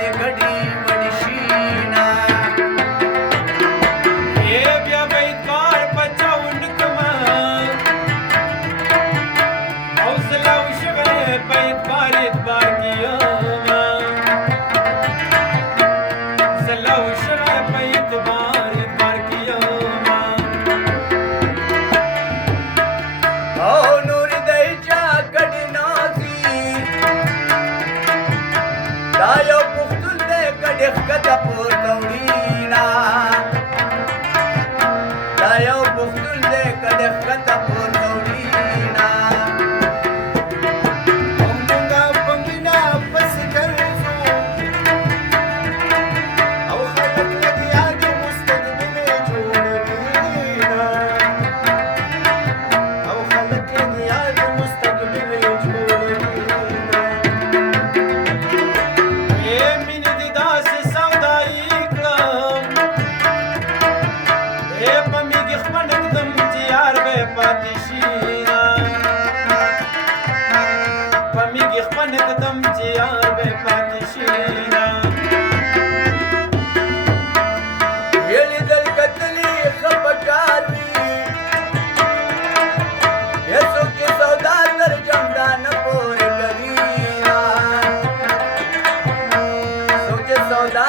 دې ګډي وړي شینا اے بیا بیت کار بچاون کما حوصله وشوه بیت بار اتبار کیا حوصله وشوه بیت بار اتبار کیا او نور دې چا ګډي نازي دا یو پختون دې ګډي ښکته پورته وړينا دا یو پختون دې ګډي ښکته پورته وړينا همدغه په مینا پسې ګرځو او خلک لګیا دي مستقبل جوړوينا او خلک لګیا دي مستقبل جوړوينا اے مینې دې داسې سودایي کړم اے په میږي خپل کدم چې یار به پاتې شي په میږي خپل کدم چې یار به پاتې شي یلی دل کتلی خپکار وی یسو کې سودا تر جمدان پور کوي سوچ سودا